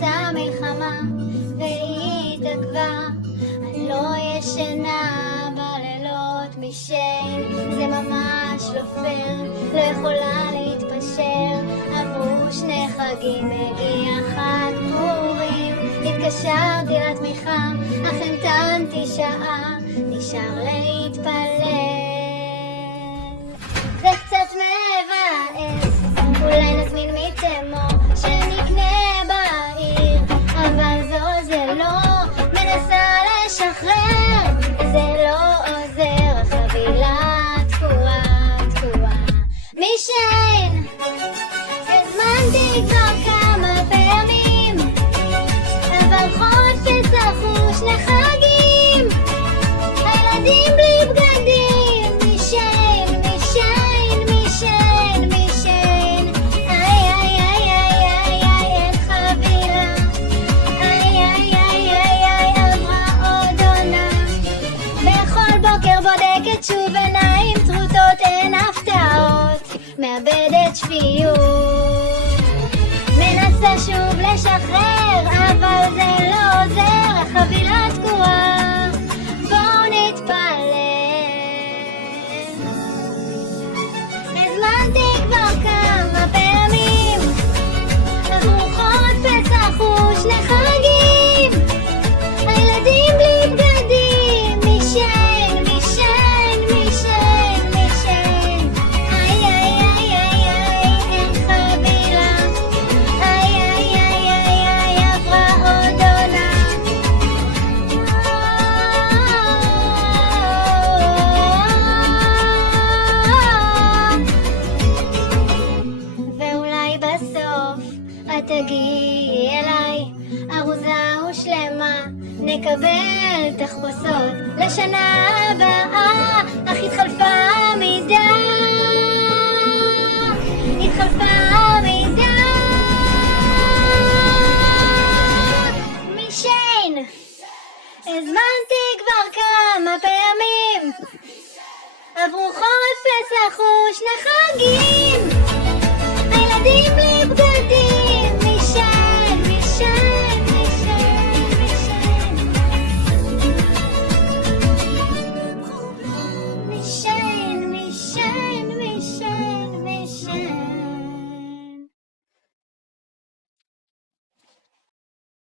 פרצה מלחמה והיא התעכבה. אני לא ישנה בלילות משען, זה ממש לא פייר, לא יכולה להתפשר. עברו 2 חגים, הגיע חג פורים, התקשרתי לתמיכה אך המתנתי שעה, נשאר להתפלל. זה קצת מבאס, אולי נזמין מתמו שנקנה בעיר, אבל זה לא, מנסה לשחרר, זה לא עוזר, החבילה תקועה משען. הזמנתי כבר כמה פעמים, אבל חופש לחוש 2 חגים, הילדים בלי בגדים, משען, אין חבילה, עברה עוד עונה. בכל בוקר בודקת שוב עיניים טרוטות, אין הפתעות, מאבדת שפיות, מנסה שוב לשחרר, אבל זה לא עוזר, החבילה תקועה, בואו נתפלל. הזמנתי כבר כמה פעמים, עברו חופש לחוש 2 חגים, הילדים בלי בגדים, משען, אין חבילה, עברה עוד עונה. ואולי בסוף את תגיעי אליי, ארוזה ושלמה, נקבל תחפושות לשנה הבאה. אך התחלפה המידה, משען. הזמנתי כבר כמה פעמים, עברו חורף פסח ו2 חגים, הילדים